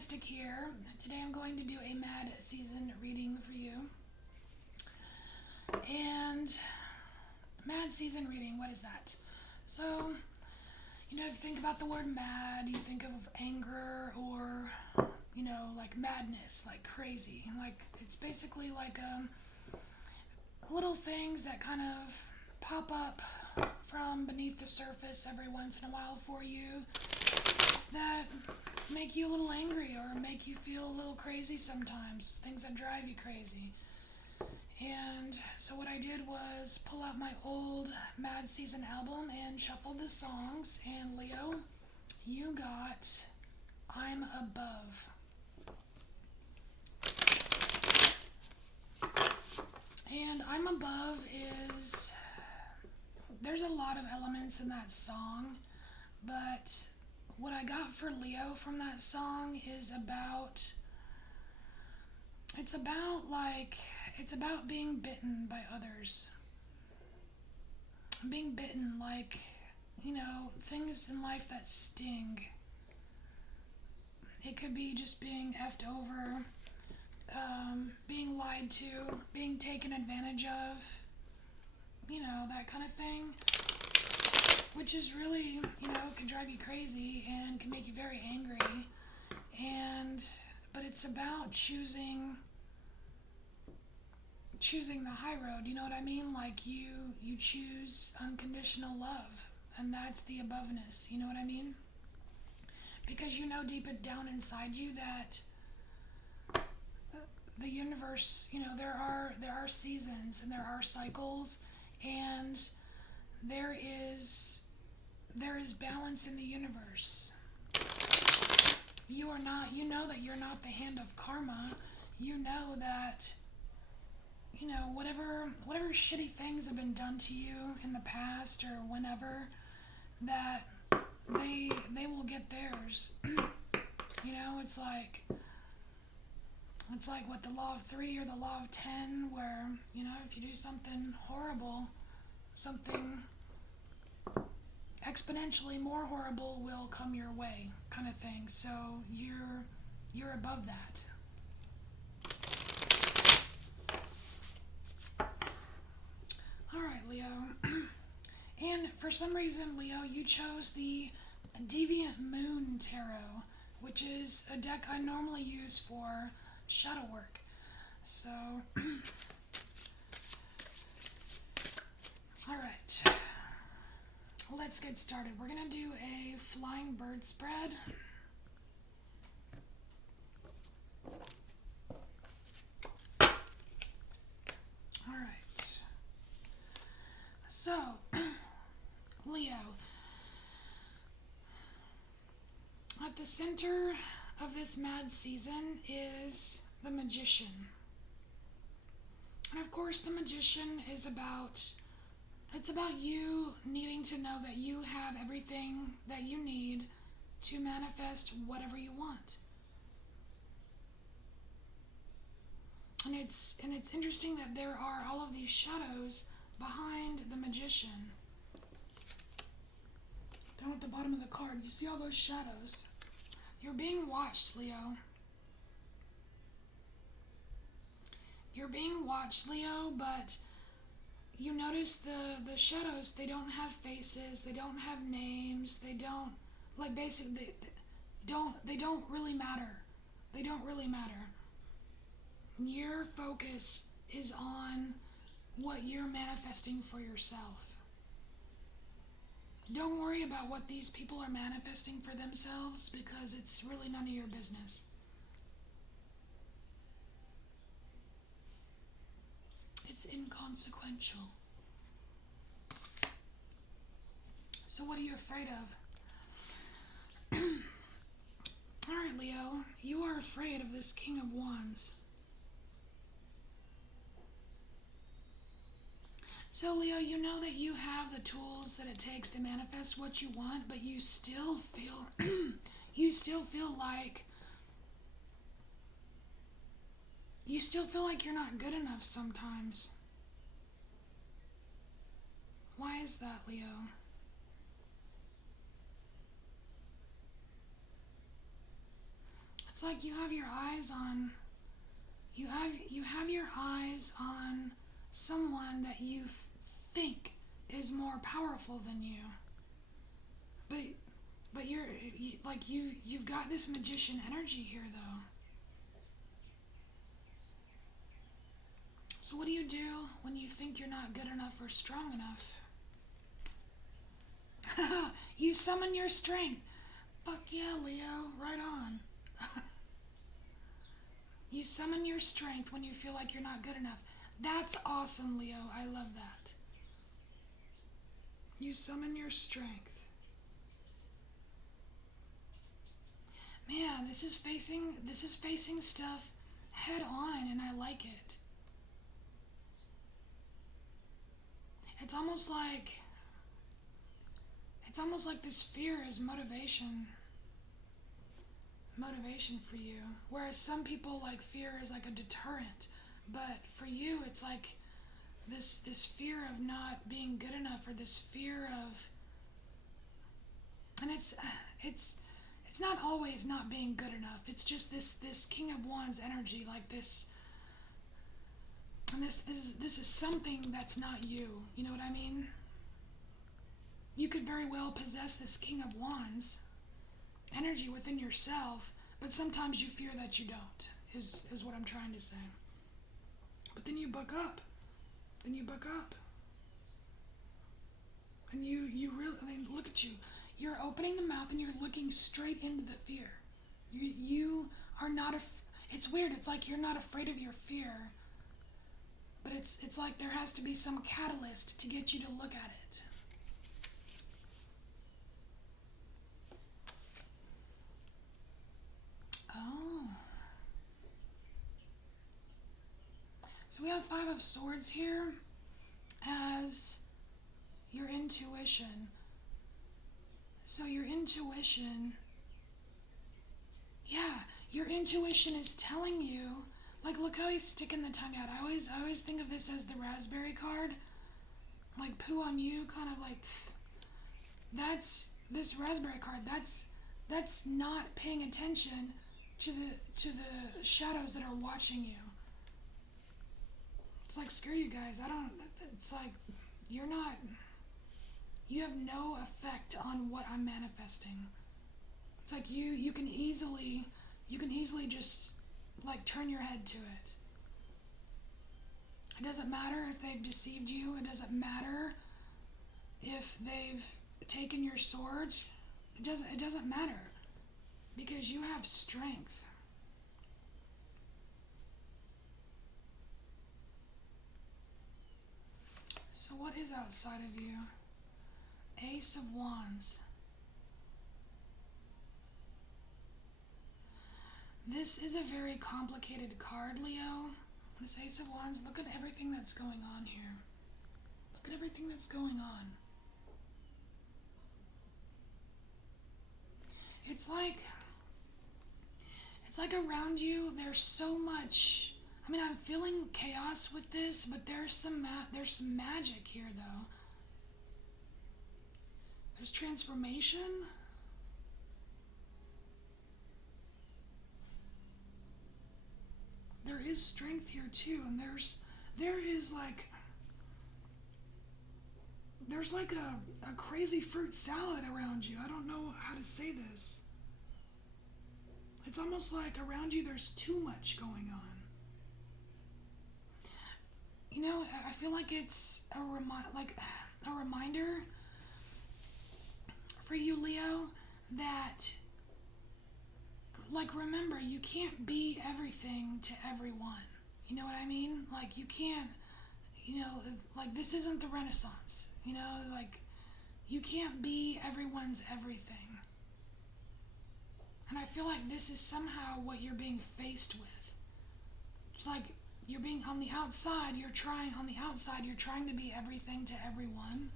Mystic here. Today I'm going to do a Mad Season reading for you. And Mad Season reading, what is that? So, if you think about the word mad, you think of anger or, like madness, like crazy. Like, it's basically like little things that kind of pop up from beneath the surface every once in a while for you that make you a little angry or make you feel a little crazy sometimes, things that drive you crazy. And so what I did was pull out my old Mad Season album and shuffle the songs, and Leo, you got I'm Above. And I'm Above there's a lot of elements in that song, but what I got for Leo from that song is it's about being bitten by others. Being bitten, like, things in life that sting. It could be just being effed over, being lied to, being taken advantage of, that kind of thing. Which is really, can drive you crazy and can make you very angry. But it's about choosing the high road, you know what I mean? Like you choose unconditional love, and that's the aboveness, you know what I mean? Because deep down inside you that the universe, there are seasons and there are cycles, and there is balance in the universe. You know that you're not the hand of karma. You know that whatever shitty things have been done to you in the past or whenever, that they will get theirs. It's like what, the law of 3 or the law of 10, where if you do something horrible, something exponentially more horrible will come your way, kind of thing. So you're above that. All right, Leo. And for some reason, Leo, you chose the Deviant Moon Tarot, which is a deck I normally use for shadow work. So, all right. Let's get started. We're going to do a flying bird spread. All right. So, Leo, at the center of this Mad Season is the Magician. And of course, the Magician is about you needing to know that you have everything that you need to manifest whatever you want. And it's interesting that there are all of these shadows behind the Magician. Down at the bottom of the card, you see all those shadows. You're being watched, Leo. You're being watched, Leo, but you notice the shadows, they don't have faces, they don't have names, they don't, like, basically, they don't really matter. They don't really matter. Your focus is on what you're manifesting for yourself. Don't worry about what these people are manifesting for themselves, because it's really none of your business. It's inconsequential. So what are you afraid of? Alright, Leo, you are afraid of this King of Wands. So, Leo, you know that you have the tools that it takes to manifest what you want, but you still feel like you're not good enough sometimes. Why is that, Leo? It's like you have your eyes on you have your eyes on someone that you think is more powerful than you. But you've got this magician energy here though. So what do you do when you think you're not good enough or strong enough? You summon your strength. Fuck yeah, Leo, right on. You summon your strength when you feel like you're not good enough. That's awesome, Leo. I love that. You summon your strength. Man, this is facing stuff head on, and I like it. It's almost like this fear is motivation for you. Whereas some people like fear is like a deterrent, but for you it's like this fear of not being good enough, or this fear of, and it's not always not being good enough. It's just this King of Wands energy, like this, and this is something that's not you. You know what I mean? You could very well possess this King of Wands energy within yourself, but sometimes you fear that you don't, is what I'm trying to say. But then you buck up. And you really, I mean, look at you. You're opening the mouth and you're looking straight into the fear. You are not, it's weird, it's like you're not afraid of your fear, but it's like there has to be some catalyst to get you to look at it. Oh. So we have Five of Swords here as your intuition. So your intuition, yeah, your intuition is telling you, like, look how he's sticking the tongue out. I always think of this as the raspberry card, like poo on you, kind of like, that's this raspberry card. That's not paying attention to the shadows that are watching you. It's like, screw you guys. It's like, you have no effect on what I'm manifesting. It's like you can easily just like turn your head to it. It doesn't matter if they've deceived you. It doesn't matter if they've taken your swords. It doesn't matter, because you have strength. So what is outside of you? Ace of Wands. This is a very complicated card, Leo. This Ace of Wands, look at everything that's going on here. Look at everything that's going on. It's like around you there's so much. I mean, I'm feeling chaos with this, but there's some magic here though. There's transformation. There is strength here too, and there's like a crazy fruit salad around you. I don't know how to say this. It's almost like around you there's too much going on. You know, I feel like it's a reminder for you, Leo, that, like, remember, you can't be everything to everyone. You know what I mean? Like, you can't, like, this isn't the Renaissance. Like, you can't be everyone's everything. And I feel like this is somehow what you're being faced with. It's like, you're being on the outside, you're trying to be everything to everyone.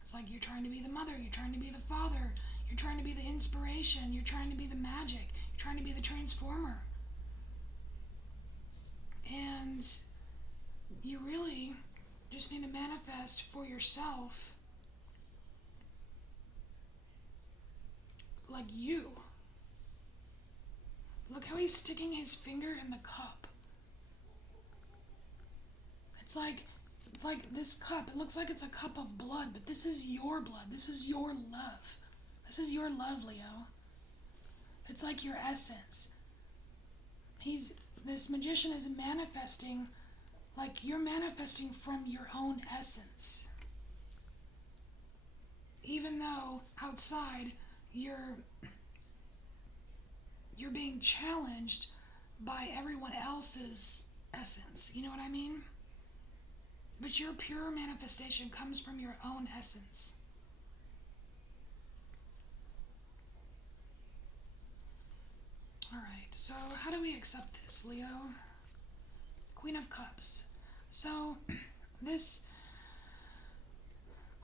It's like you're trying to be the mother, you're trying to be the father, you're trying to be the inspiration, you're trying to be the magic, you're trying to be the transformer. And you really just need to manifest for yourself, like, you. how he's sticking his finger in the cup. It's like this cup, it looks like it's a cup of blood, but this is your blood. This is your love. This is your love, Leo. It's like your essence. This magician is manifesting, like you're manifesting from your own essence. Even though outside you're being challenged by everyone else's essence. You know what I mean? But your pure manifestation comes from your own essence. Alright, so how do we accept this, Leo? Queen of Cups. So,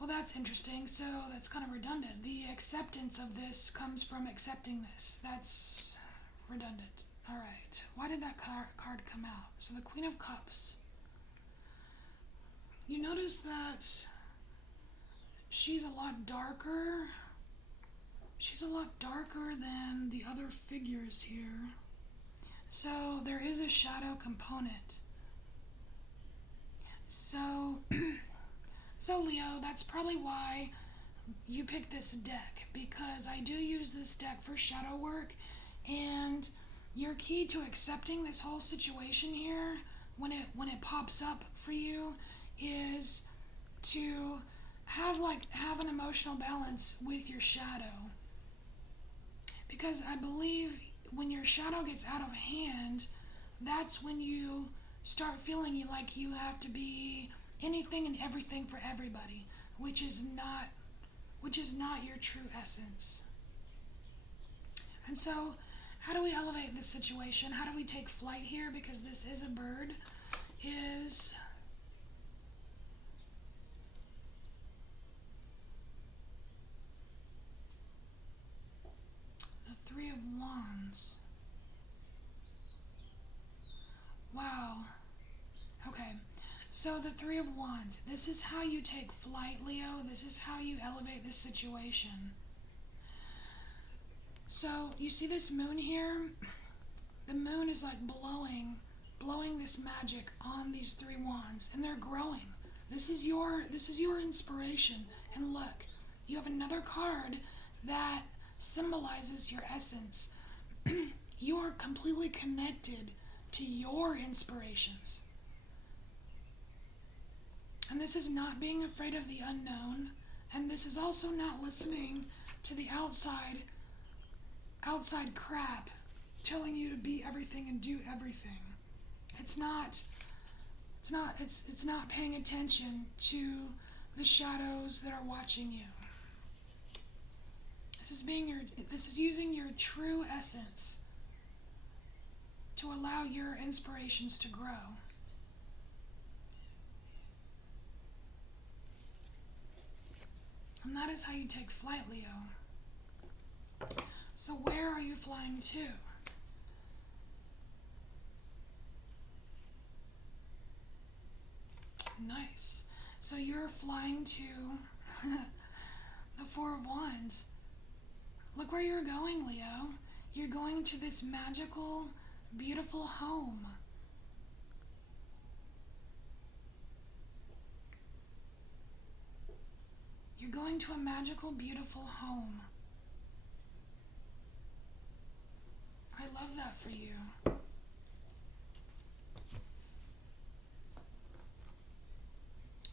well, that's interesting. So, that's kind of redundant. The acceptance of this comes from accepting this. That's redundant. Alright, why did that card come out? So, the Queen of Cups. You notice that she's a lot darker. She's a lot darker than the other figures here. So there is a shadow component. So Leo, that's probably why you picked this deck, because I do use this deck for shadow work, and your key to accepting this whole situation here, when it pops up for you, is to have an emotional balance with your shadow. Because I believe when your shadow gets out of hand, that's when you start feeling like you have to be anything and everything for everybody, which is not your true essence. And so, how do we elevate this situation? How do we take flight here? Because this is a bird. Is the Three of Wands. Wow. Okay. So the Three of Wands. This is how you take flight, Leo. This is how you elevate this situation. So you see this moon here? The moon is like blowing this magic on these three wands, and they're growing. This is your inspiration. And look, you have another card that symbolizes your essence. You are completely connected to your inspirations. And this is not being afraid of the unknown, and this is also not listening to the outside crap telling you to be everything and do everything. It's not paying attention to the shadows that are watching you. This is using your true essence to allow your inspirations to grow. And that is how you take flight, Leo. So where are you flying to? Nice. So you're flying to the Four of Wands. Look where you're going, Leo. You're going to this magical, beautiful home. You're going to a magical, beautiful home. I love that for you.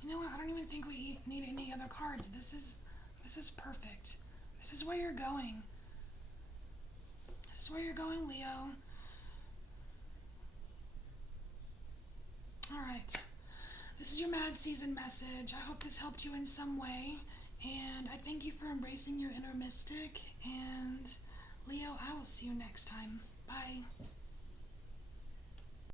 You know what? I don't even think we need any other cards. This is perfect. This is where you're going. This is where you're going, Leo. Alright. This is your Mad Season message. I hope this helped you in some way. And I thank you for embracing your inner mystic. And Leo, I will see you next time. Bye.